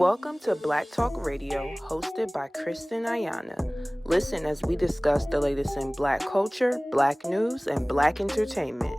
Welcome to Black Talk Radio, hosted by Kristen Ayana. Listen as we discuss the latest in Black culture, Black news, and Black entertainment.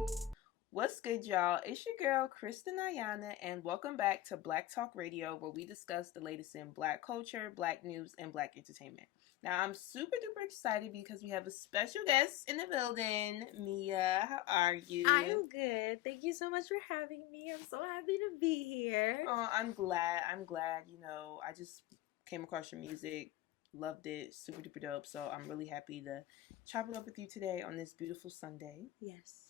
What's good, y'all? It's your girl, Kristen Ayana, and welcome back to Black Talk Radio, where we discuss the latest in Black culture, Black news, and Black entertainment. Now, I'm super duper excited because we have a special guest in the building. Mia, how are you? I'm good. Thank you so much for having me. I'm so happy to be here. Oh, I'm glad. You know, I just came across your music, loved it, super duper dope. So I'm really happy to chop it up with you today on this beautiful Sunday. Yes.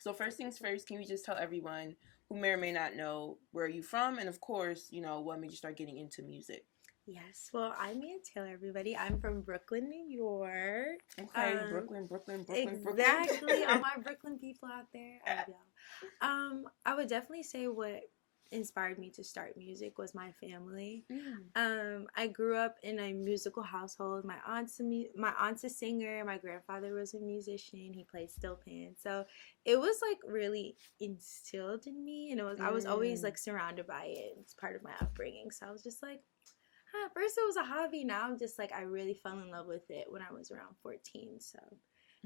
So first things first, can you just tell everyone who may or may not know where are you from, and of course, you know, what made you start getting into music? Yes. Well, I'm Mia Taylor, everybody. I'm from Brooklyn, New York. Okay, Brooklyn. Exactly. All my Brooklyn people out there. I would definitely say what inspired me to start music was my family. I grew up in a musical household. My aunt's a singer. My grandfather was a musician. He played steel pan. So it was like really instilled in me, and I was always like surrounded by it. It's part of my upbringing. So I was just like, at first it was a hobby. Now I'm just like, I really fell in love with it when I was around 14. So,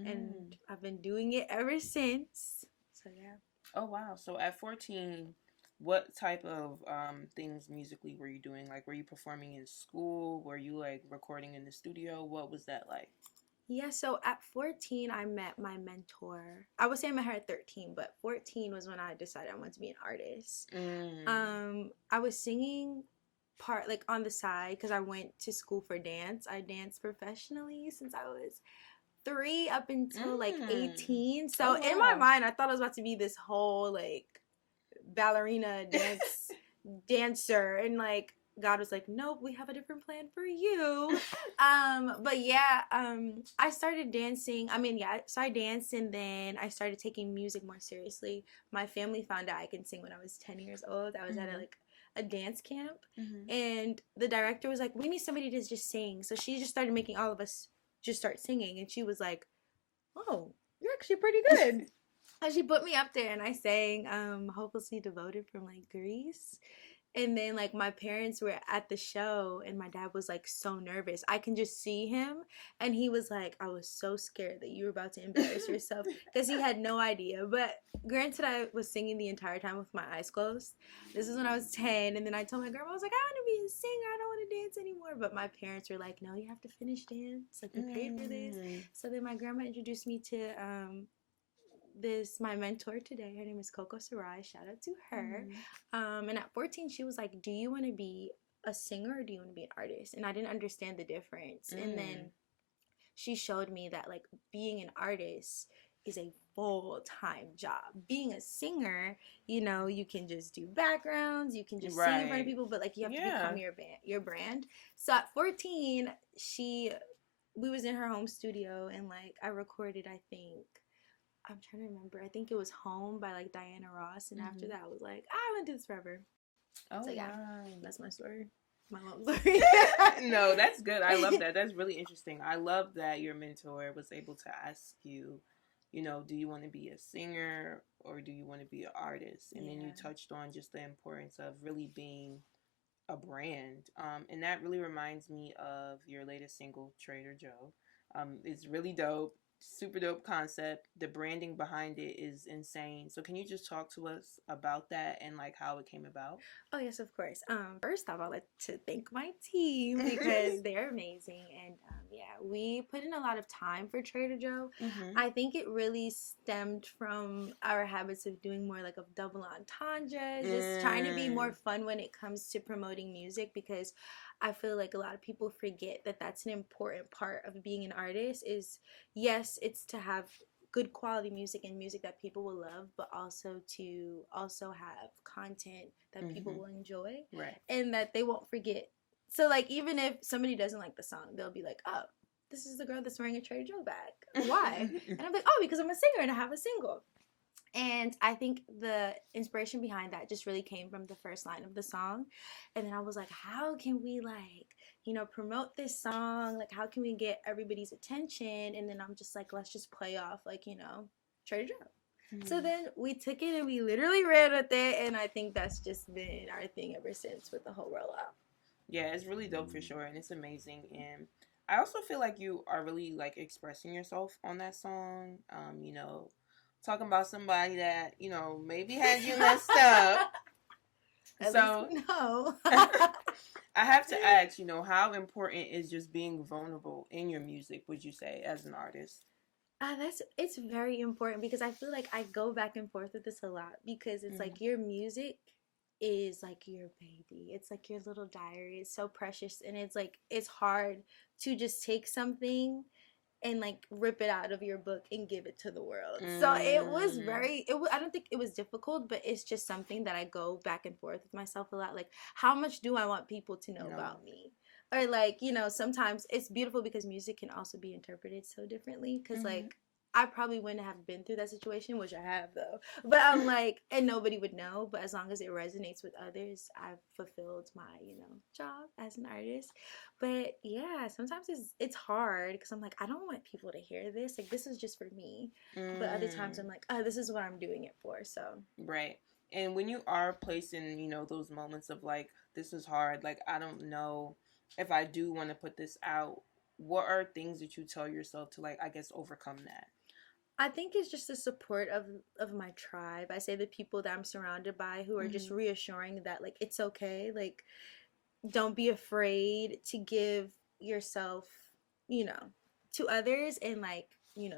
and I've been doing it ever since. So yeah. Oh wow! So at 14, what type of things musically were you doing? Like, were you performing in school? Were you like recording in the studio? What was that like? Yeah, so at 14, I met my mentor. I would say I met her at 13, but 14 was when I decided I wanted to be an artist. I was singing part like on the side because I went to school for dance. I danced professionally since I was 3 up until like 18. So in my mind, I thought I was about to be this whole like ballerina dancer, and like God was like, nope, we have a different plan for you. But yeah, I started dancing. So I danced, and then I started taking music more seriously. My family found out I can sing when I was 10 years old. I was at a dance camp, and the director was like, we need somebody to just sing. So she just started making all of us just start singing, and she was like, oh, you're actually pretty good. And she put me up there, and I sang Hopelessly Devoted from like Grease. And then like my parents were at the show, and my dad was like so nervous. I can just see him, and he was like, I was so scared that you were about to embarrass yourself, because he had no idea. But granted, I was singing the entire time with my eyes closed. This is when I was 10, and then I told my grandma, I was like, I want to be a singer, I don't want to dance anymore. But my parents were like, no, you have to finish dance, like you paid for this. So then my grandma introduced me to my mentor today. Her name is Coco Sarai. Shout out to her. And at 14, she was like, do you want to be a singer or do you want to be an artist? And I didn't understand the difference. And then she showed me that like being an artist is a full-time job. Being a singer, you know, you can just do backgrounds, you can just sing in front of people, but like you have to become your brand. So at 14, we was in her home studio, and like I recorded, I think, I'm trying to remember. I think it was Home by like Diana Ross. And after that, I was like, I want to do this forever. Oh, so yeah, wow. That's my story. My long story. No, that's good. I love that. That's really interesting. I love that your mentor was able to ask you, you know, do you want to be a singer or do you want to be an artist? And then you touched on just the importance of really being a brand. And that really reminds me of your latest single, Traitor Joe. It's really dope. Super dope concept. The branding behind it is insane. So can you just talk to us about that and like how it came about? Oh yes, of course. First off, I'd like to thank my team because they're amazing, and we put in a lot of time for Traitor Joe. I think it really stemmed from our habits of doing more like of double entendres, just trying to be more fun when it comes to promoting music, because I feel like a lot of people forget that that's an important part of being an artist. Is yes, it's to have good quality music and music that people will love, but also to have content that people will enjoy, and that they won't forget. So like even if somebody doesn't like the song, they'll be like, oh, this is the girl that's wearing a Trader Joe bag. Why? And I'm like, oh, because I'm a singer and I have a single. And I think the inspiration behind that just really came from the first line of the song. And then I was like, how can we like, you know, promote this song? Like, how can we get everybody's attention? And then I'm just like, let's just play off like, you know, Trader Joe. So then we took it and we literally ran with it. And I think that's just been our thing ever since with the whole rollout. Yeah, it's really dope for sure, and it's amazing. And I also feel like you are really like expressing yourself on that song. Talking about somebody that maybe had you messed up. At So least no. I have to ask, how important is just being vulnerable in your music? Would you say as an artist? It's very important because I feel like I go back and forth with this a lot because it's like your music is like your baby. It's like your little diary. It's so precious, and it's like it's hard to just take something and like rip it out of your book and give it to the world. So it was I don't think it was difficult, but it's just something that I go back and forth with myself a lot. Like, how much do I want people to know about me? Or like, sometimes it's beautiful because music can also be interpreted so differently. Because like I probably wouldn't have been through that situation, which I have though. But I'm like, and nobody would know. But as long as it resonates with others, I've fulfilled my, job as an artist. But yeah, sometimes it's hard because I'm like, I don't want people to hear this. Like, this is just for me. But other times I'm like, oh, this is what I'm doing it for. So right. And when you are placed in, those moments of like, this is hard, like, I don't know if I do want to put this out, what are things that you tell yourself to, like, I guess, overcome that? I think it's just the support of my tribe. I say the people that I'm surrounded by who are just reassuring that like it's okay. Like, don't be afraid to give yourself, you know, to others, and like,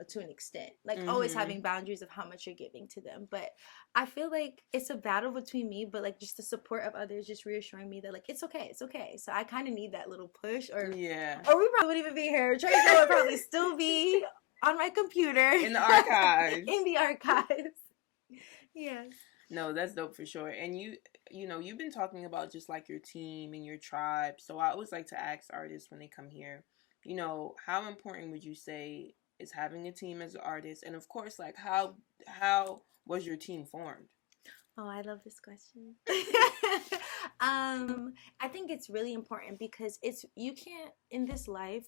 to an extent. Like always having boundaries of how much you're giving to them. But I feel like it's a battle between me, but like just the support of others just reassuring me that like it's okay, it's okay. So I kind of need that little push, or we probably wouldn't even be here. Traitor Joe would probably still be on my computer in the archives. In the archives. Yes. No, that's dope for sure. And you've been talking about just like your team and your tribe. So I always like to ask artists when they come here, how important would you say is having a team as an artist? And of course, like how was your team formed? Oh, I love this question. I think it's really important because you can't in this life,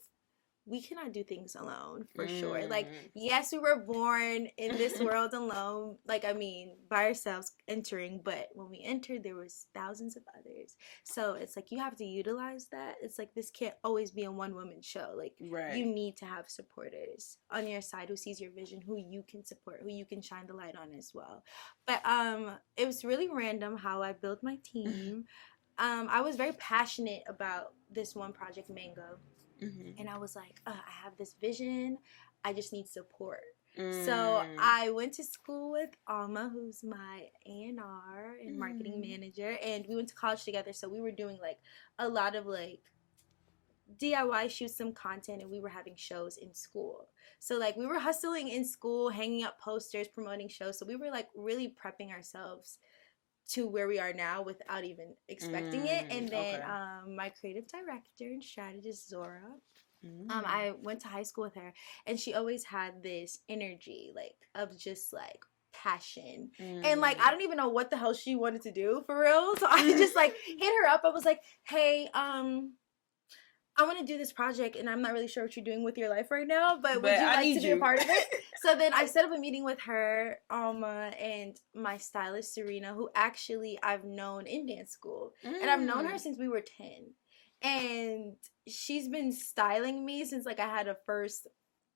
we cannot do things alone for sure. Like, yes, we were born in this world alone, like, I mean, by ourselves entering, but when we entered, there was thousands of others. So it's like you have to utilize that. It's like this can't always be a one-woman show. Like, you need to have supporters on your side who sees your vision, who you can support, who you can shine the light on as well. But it was really random how I built my team. I was very passionate about this one project, Mango. And I was like, I have this vision. I just need support. So I went to school with Alma, who's my A&R and marketing manager, and we went to college together. So we were doing like a lot of like DIY, shoot some content, and we were having shows in school. So like we were hustling in school, hanging up posters, promoting shows. So we were like really prepping ourselves to where we are now without even expecting it. And then my creative director and strategist, Zora, I went to high school with her, and she always had this energy like of just like passion, and like I don't even know what the hell she wanted to do for real. So I just like hit her up. I was like, hey, I want to do this project, and I'm not really sure what you're doing with your life right now, but would you like to be a part of it? So then I set up a meeting with her, Alma, and my stylist, Serena, who actually I've known in dance school. And I've known her since we were 10. And she's been styling me since like I had a first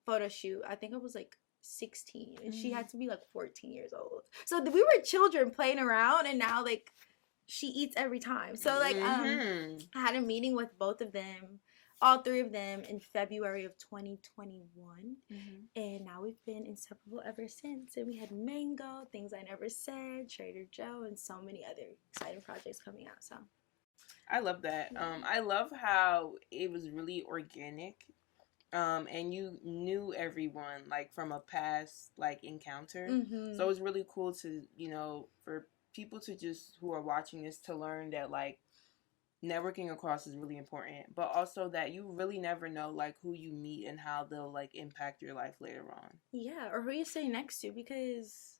photo shoot. I think I was like 16, and she had to be like 14 years old. So we were children playing around, and now like she eats every time. So like I had a meeting with both of them, all three of them, in February of 2021, and now we've been inseparable ever since. And we had Mango, Things I Never Said, Traitor Joe, and so many other exciting projects coming out. So I love that. I love how it was really organic, and you knew everyone like from a past like encounter. So it was really cool to for people to just who are watching this to learn that like networking across is really important, but also that you really never know like who you meet and how they'll like impact your life later on. Yeah, or who you stay next to, because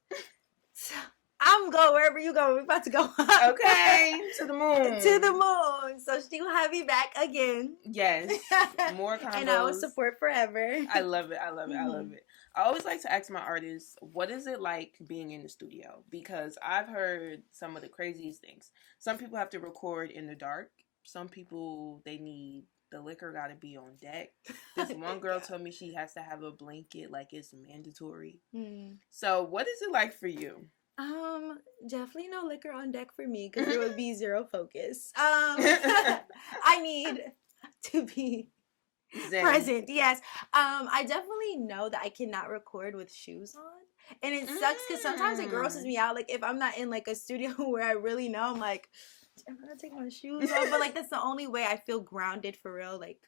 I'm going wherever you go. We're about to go up. Okay, to the moon. To the moon. So she will have me back again. Yes, more combos. And I will support forever. I love it. I love it. I love it. I always like to ask my artists, what is it like being in the studio? Because I've heard some of the craziest things. Some people have to record in the dark, some people, they need the liquor got to be on deck. This one girl told me she has to have a blanket, like it's mandatory. So what is it like for you? Definitely no liquor on deck for me because there would be zero focus. I need to be present. Yes. I definitely know that I cannot record with shoes on, and it sucks because sometimes it grosses me out. Like if I'm not in like a studio where I really know, I'm like, I'm gonna take my shoes off, but like that's the only way I feel grounded for real. Like,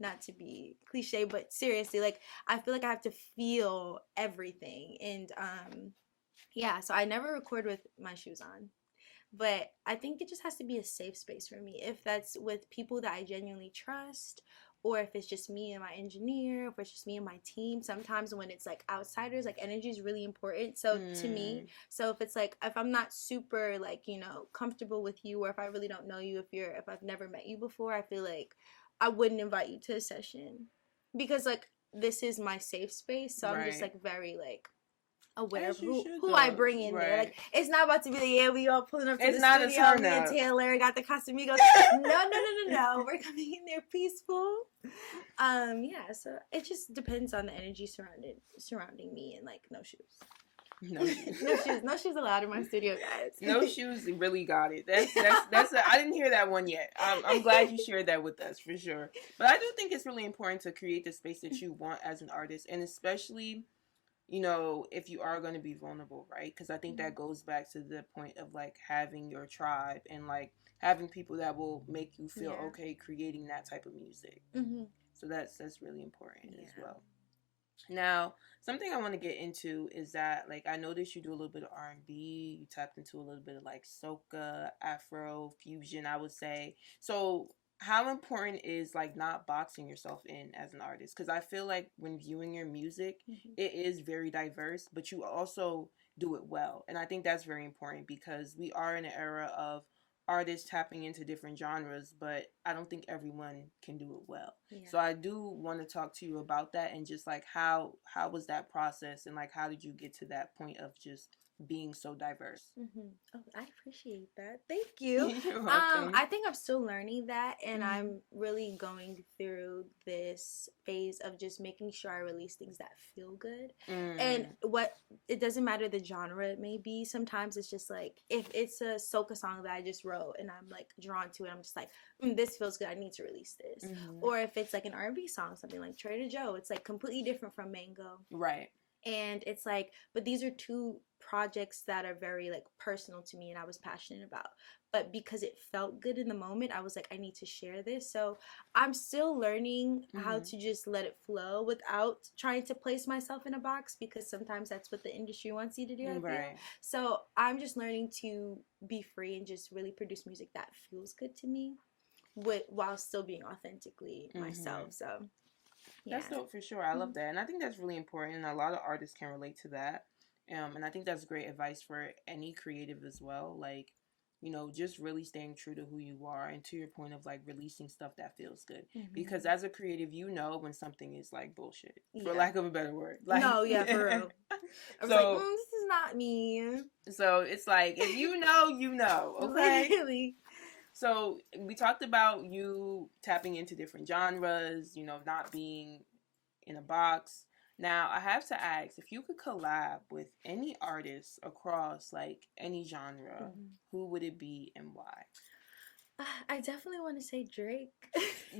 not to be cliche, but seriously, like I feel like I have to feel everything, and yeah. So I never record with my shoes on, but I think it just has to be a safe space for me. If that's with people that I genuinely trust, or if it's just me and my engineer, or if it's just me and my team. Sometimes when it's like outsiders, like energy is really important. So to me, so if it's like, if I'm not super like, you know, comfortable with you, or if I really don't know you, if I've never met you before, I feel like I wouldn't invite you to a session because like this is my safe space. So I'm just like very like aware of who I bring in there. Like it's not about to be like, yeah, we all pulling up to the studio, me and Taylor got the Casamigos. No. We're coming in there peaceful. Yeah, so it just depends on the energy surrounding me, and like no shoes. No shoes allowed in my studio, guys. No shoes really got it. I didn't hear that one yet. I'm glad you shared that with us for sure. But I do think it's really important to create the space that you want as an artist, and especially, you know, if you are going to be vulnerable, right? Because I think that goes back to the point of like having your tribe and like having people that will make you feel okay creating that type of music. So that's really important as well. Now, something I want to get into is that like I noticed you do a little bit of R&B, you tapped into a little bit of like soca, Afro fusion, I would say. So how important is like not boxing yourself in as an artist? Because I feel like when viewing your music, it is very diverse, but you also do it well. And I think that's very important because we are in an era of artists tapping into different genres, but I don't think everyone can do it well. So I do want to talk to you about that, and just like how was that process, and like how did you get to that point of just being so diverse? Oh, I appreciate that. Thank you. You're welcome. I think I'm still learning that, and I'm really going through this phase of just making sure I release things that feel good. And it doesn't matter the genre it may be. Sometimes it's just like if it's a soca song that I just wrote and I'm like drawn to it, I'm just like, this feels good, I need to release this. Or if it's like an R&B song, something like Traitor Joe, it's like completely different from Mango. Right. And it's like, but these are two projects that are very like personal to me and I was passionate about. But because it felt good in the moment, I was like, I need to share this. So I'm still learning how to just let it flow without trying to place myself in a box, because sometimes that's what the industry wants you to do, I feel. So I'm just learning to be free and just really produce music that feels good to me while still being authentically myself. So that's dope for sure. I love that. And I think that's really important. And a lot of artists can relate to that. And I think that's great advice for any creative as well. Like, you know, just really staying true to who you are, and to your point of like releasing stuff that feels good. Because as a creative, you know when something is like bullshit, for lack of a better word. Like, no, for real. I was like, this is not me. So it's like, if you know, you know. Okay? Really? So we talked about you tapping into different genres, you know, not being in a box. Now, I have to ask, if you could collab with any artist across like any genre, who would it be and why? I definitely want to say Drake.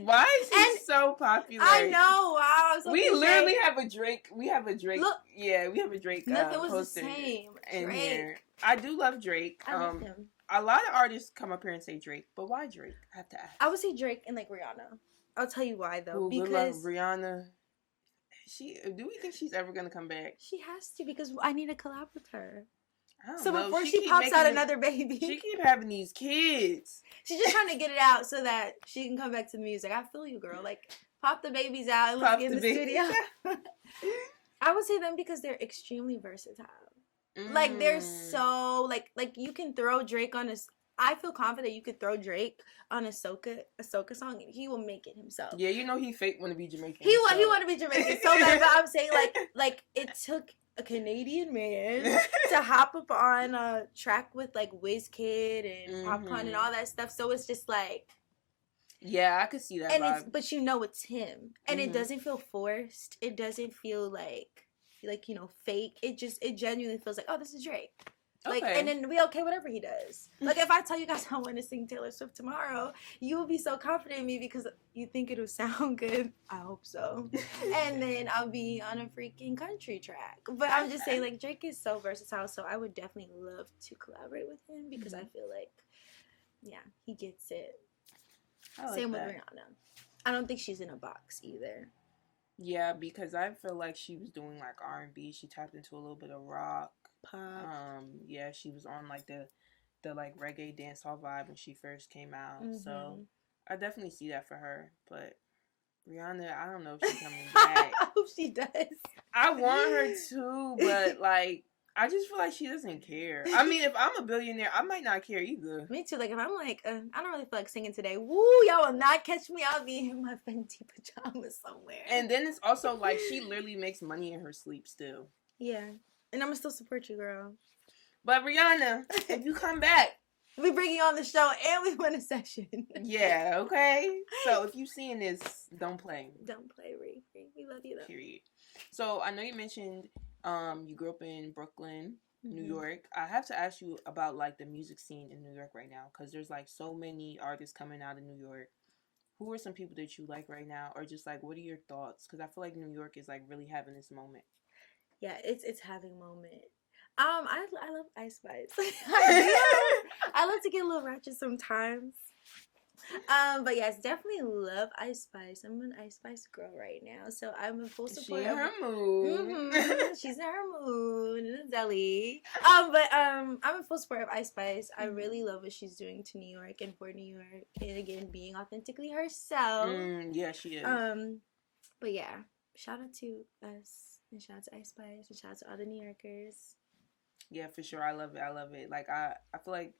Why is he so popular? I know. Wow. We literally have a Drake. We have a Drake. Look, we have a Drake. Nothing was the same. In here. I do love Drake. I love him. A lot of artists come up here and say Drake, but why Drake? I have to ask. I would say Drake and like Rihanna. I'll tell you why though. Because love Rihanna. Do we think she's ever gonna come back? She has to, because I need to collab with her. So before she pops out another baby, she keep having these kids. She's just trying to get it out so that she can come back to the music. I feel you, girl. Like, pop the babies out and let's get in the studio. I would say them because they're extremely versatile. Like, they're so like you can throw Drake on a. I feel confident you could throw Drake on a soca song and he will make it himself. Yeah, you know he fake want to be Jamaican. He want to be Jamaican so bad, but I'm saying like it took a Canadian man to hop up on a track with like Wizkid and Popcorn and all that stuff. So it's just like Yeah, I could see that And vibe. but you know it's him. And it doesn't feel forced. It doesn't feel like fake. It genuinely feels like, oh, this is Drake. Like, and then we okay whatever he does. Like, if I tell you guys I want to sing Taylor Swift tomorrow, you will be so confident in me because you think it'll sound good. I hope so. And then I'll be on a freaking country track. But I'm just saying, like, Drake is so versatile, so I would definitely love to collaborate with him because I feel like, yeah, he gets it. Same with Rihanna. I don't think she's in a box either. Yeah, because I feel like she was doing like R&B. She tapped into a little bit of rock, pop. Yeah, she was on like the like reggae dancehall vibe when she first came out. So I definitely see that for her. But Rihanna, I don't know if she's coming back. I hope she does. I want her to, but like, I just feel like she doesn't care. I mean, if I'm a billionaire, I might not care either. Me too. Like, if I'm like, I don't really feel like singing today. Woo, y'all will not catch me. I'll be in my Fenty pajamas somewhere. And then it's also like she literally makes money in her sleep still. Yeah. And I'm going to still support you, girl. But Rihanna, if you come back, we bring you on the show and we win a session. Yeah, okay? So if you seeing this, don't play. Don't play, Ree. We love you, though. Period. So I know you mentioned you grew up in Brooklyn, New York. I have to ask you about like the music scene in New York right now, because there's like so many artists coming out of New York. Who are some people that you like right now, or just like what are your thoughts? Because I feel like New York is like really having this moment. Yeah, it's having a moment. I love Ice Spice. I love to get a little ratchet sometimes. But yes, definitely love Ice Spice. I'm an Ice Spice girl right now, so I'm in full support. She's in her mood. She's in her mood in the deli. But I'm in full support of Ice Spice. I really love what she's doing to New York and for New York, and again being authentically herself. Yeah, she is. But yeah, shout out to us and shout out to Ice Spice and shout out to all the New Yorkers. Yeah, for sure. I love it. I love it. Like I feel like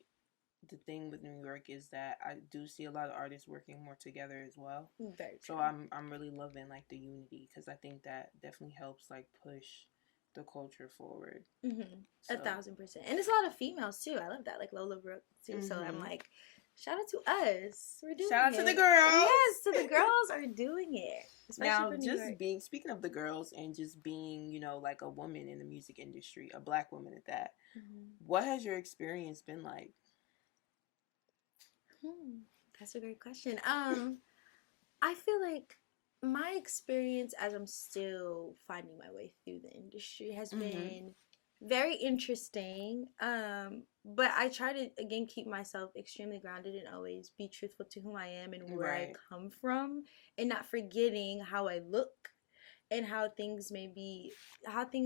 the thing with New York is that I do see a lot of artists working more together as well. Very true. So I'm really loving like the unity, because I think that definitely helps like push the culture forward. 1,000%. And it's a lot of females too. I love that, like Lola Brooke too. So I'm like, shout out to us. We're doing it. Shout out to the girls. Yes, so the girls are doing it. Now, just speaking of the girls and just being, you know, like a woman in the music industry, a Black woman at that, what has your experience been like? That's a great question. I feel like my experience as I'm still finding my way through the industry has been very interesting. But I try to, again, keep myself extremely grounded and always be truthful to who I am and where I come from, and not forgetting how I look and how things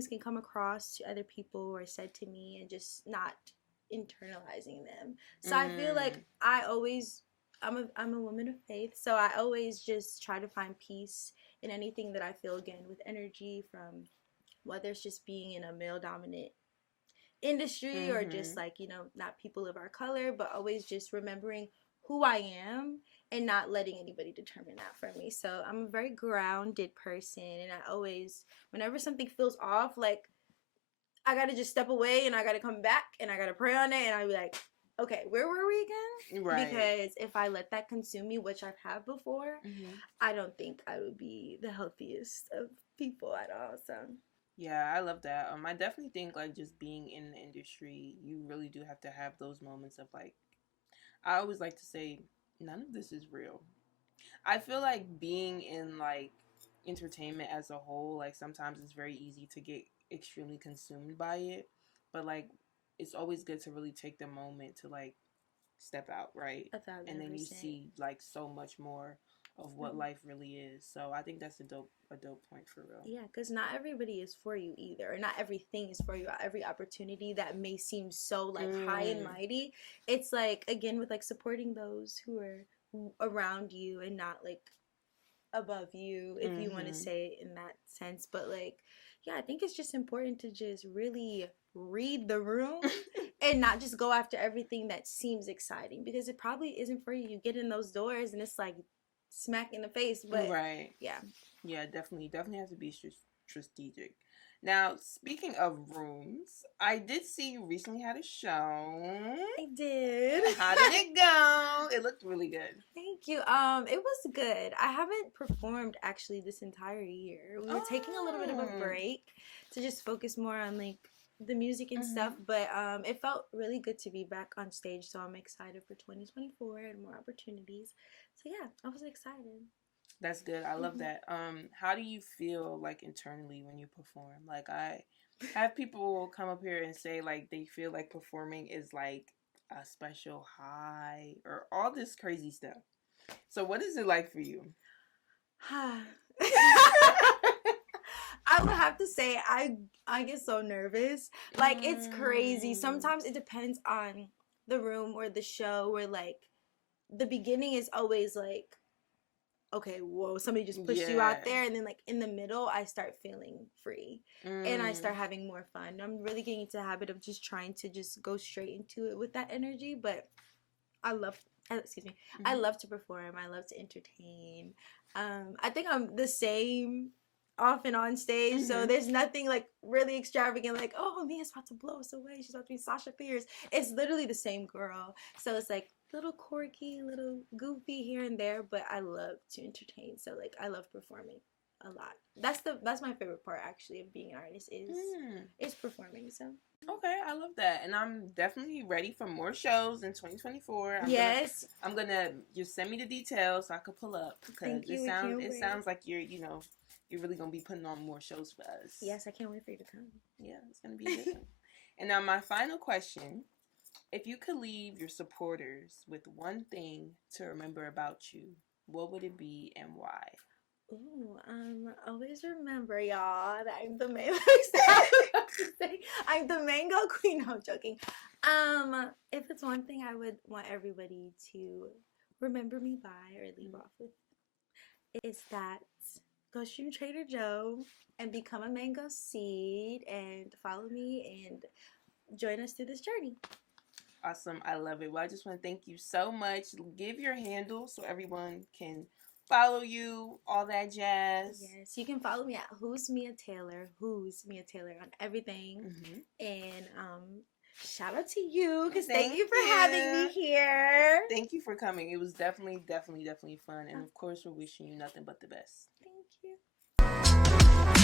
can come across to other people or said to me, and just not internalizing them. So I feel like I'm a woman of faith, so I always just try to find peace in anything that I feel, again, with energy, from whether it's just being in a male dominant industry or just like, you know, not people of our color, but always just remembering who I am and not letting anybody determine that for me. So I'm a very grounded person, and I always, whenever something feels off, like, I gotta just step away and I gotta come back and I gotta pray on it, and I'll be like, okay, where were we again? Right. Because if I let that consume me, which I've had before, I don't think I would be the healthiest of people at all. So yeah, I love that. I definitely think like just being in the industry, you really do have to have those moments of like, I always like to say, none of this is real. I feel like being in like entertainment as a whole, like sometimes it's very easy to get extremely consumed by it, but like it's always good to really take the moment to like step out, right? 1,000%. And then you see like so much more of what life really is. So I think that's a dope point for real. Yeah, because not everybody is for you either, or not everything is for you. Every opportunity that may seem so like high and mighty, it's like, again, with like supporting those who are around you and not like above you, if you want to say it in that sense. But like, yeah, I think it's just important to just really read the room and not just go after everything that seems exciting, because it probably isn't for you. You get in those doors and it's like smack in the face. But yeah, definitely have to be strategic. Now, speaking of rooms, I did see you recently had a show. I did. How did it go? It looked really good. Thank you. It was good. I haven't performed actually this entire year. We were taking a little bit of a break to just focus more on like the music and stuff, but it felt really good to be back on stage, so I'm excited for 2024 and more opportunities. So yeah, I was excited. That's good. I love that. How do you feel like internally when you perform? Like I have people come up here and say like they feel like performing is like a special high or all this crazy stuff. So what is it like for you? I would have to say I get so nervous. Like it's crazy. Sometimes it depends on the room or the show where like the beginning is always like, okay, whoa, somebody just pushed you out there, and then like in the middle I start feeling free and I start having more fun. I'm really getting into the habit of just trying to just go straight into it with that energy, but I love I love to perform. I love to entertain. I think I'm the same off and on stage, so there's nothing like really extravagant like, oh, Mia's about to blow us away, she's about to be Sasha Fierce. It's literally the same girl, so it's like little quirky, little goofy here and there, but I love to entertain, so like I love performing a lot. That's my favorite part actually of being an artist is performing. So okay, I love that, and I'm definitely ready for more shows in 2024. I'm gonna just send me the details so I could pull up, because it sounds like you're really gonna be putting on more shows for us. Yes, I can't wait for you to come. Yeah, it's gonna be good. And now my final question: if you could leave your supporters with one thing to remember about you, what would it be and why? Ooh, always remember, y'all, that I'm the I'm the mango queen. No, I'm joking. If it's one thing I would want everybody to remember me by or leave off with, is that go stream Traitor Joe and become a mango seed and follow me and join us through this journey. Awesome. I love it. Well, I just want to thank you so much. Give your handle so everyone can follow you, all that jazz. Yes, you can follow me at Who's Mia Taylor on everything. And shout out to you, because thank you for having me here. Thank you for coming. It was definitely fun, and of course we're wishing you nothing but the best. Thank you.